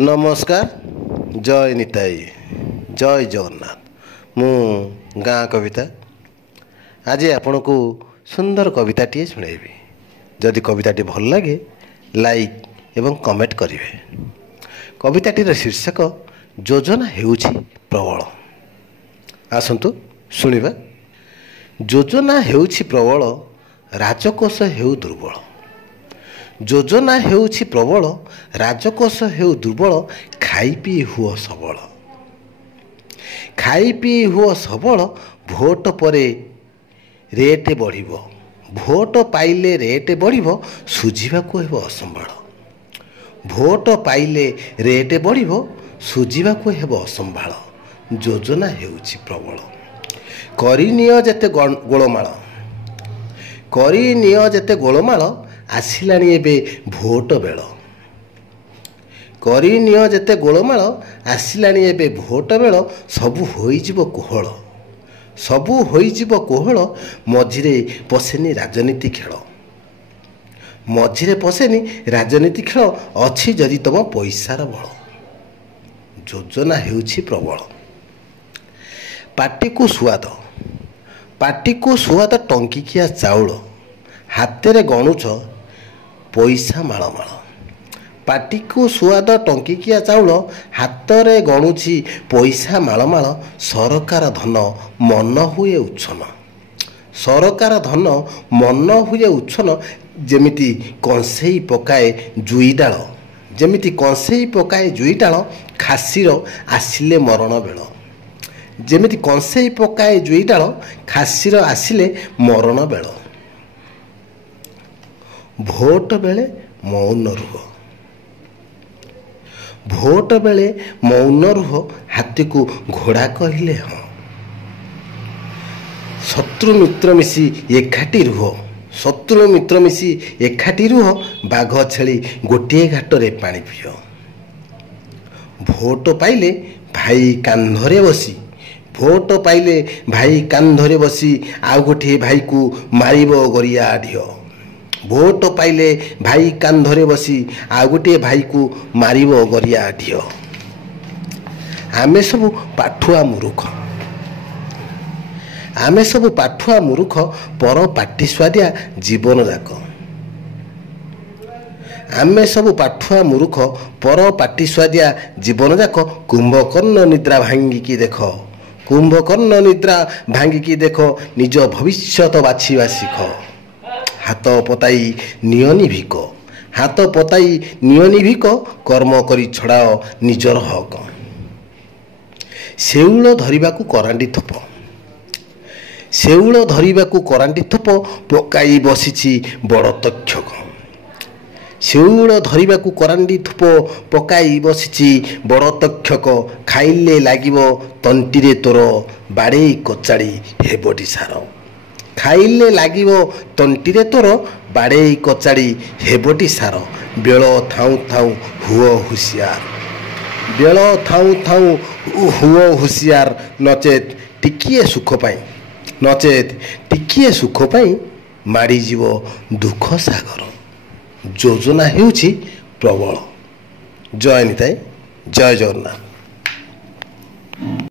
नमस्कार जय निताई जय जगन्नाथ मु गाँ कविता आज आपण को सुंदर कविताटी शुणेबी जदि कविताटी भल लगे लाइक एवं कमेंट करेंगे। कविताटीर शीर्षक योजना हेउछि प्रबल। आसंतु शुणिबा। योजना हेउछि प्रबल राजकोष हेउ दुर्बल। योजना हेउछि प्रबल राजकोष हेउ दुर्बल खाई पी हुओ सबल। खाई पी हुओ सबल भोट परे रेट बढ़िबो। भोट पाइले रेट बढ़िबो सुझिबाकू हेबो असंभाळ। भोट पाइले रेट बढ़िबो सुझिबाकू हेबो असंभाळ। योजना हेउछि प्रबल करिनियो जेते गोळमाळ। करिनियो जेते गोळमाळ आसिलानी एबे भोट बेଳ। करिनियो जेते गोळमाळ आसिलानी एबे भोट बेଳ। सबु होइजिबो कोहळ। सबु होइजिबो कोहळ मझिरे पसेनी राजनीति खेळ। मझिरे पसेनी राजनीति खेळ अछि जदि तम पैसार बळ। योजना हेउछि प्रबल पाटी को सुआद। पाटी को सुआद टंकिकिया चाउଳ हातेरे गणुछ पैसा माळमाळ। पाटी को सुआद टंकिकिया चाउଳ हातरे गणुछि पैसा माळमाळ। सरकार धन मन हुए उच्छन। सरकार धन मन हुए उच्छन जेमिति कंसेई पकाए जुई डाळ। जेमिति कंसेई पकाए जुई डाळ खासीर आसिले मरण बेଳ। जेमिति कंसेई पकाए जुई डाळ खासीर आसिले मरण बेଳ। भोट बेले मौन रुह। भोट बेले मौन रुह हाथी को घोड़ा कहले हाँ। शत्रु मित्र मिसी एकाठी रुह। शत्रु मित्र मिसी एकाठी रुह बाघ छेली गोटे घाटरे पानी पिय। भोट पाइले भाई कांधरे बसी। भोट पाइले भाई कांधरे बसी आउ गोटे भाई को मारिबो गरिया ढियो। भोट पाइले भाई कांधरे बसी आउ गोटे भाई को मारिबो गरिया ढियो। आमे सबु पाठुआ मूर्ख। आमे सबु पाठुआ मूर्ख पर पाटी स्वादिया जीवन जाक। आमे सबु पाठुआ मूर्ख पर पाटी स्वादिया जीवन जाक। कुंभकर्ण निद्रा भांगिकी देख। कुंभकर्ण निद्रा भांगिकी देख निज भविष्यत बाछिबा शिख। हाथ पताई नियनि भिक। हाथ पताई नियनि भिक कर्म करी छड़ाओ निजर हक। शेउल धरिबाकू करांडी थप। शेउल धरिबाकू करांडी थप पकाई बसिछि बड़ तक्षक। शेउल धरिबाकू करांडी थप पकाई बसिछि बड़ तक्षक। खाइले लागिबो तंटीरे तोर बाड़े कचाड़ी हेबटी सार। खाइले लागिबो तंटीरे तोर बाड़े कचाड़ी हेबटी सार। बेଳ थाउ थाउ हुओ हुसियार। बेଳ थाउ थाउ हुओ हुसियार नचेत टिकिए सुख पाई। नचेत टिकिए सुख पाई माड़ी जीवो दुख सागर। योजना हेउछि प्रबल। जय निताई जय जगन्नाथ।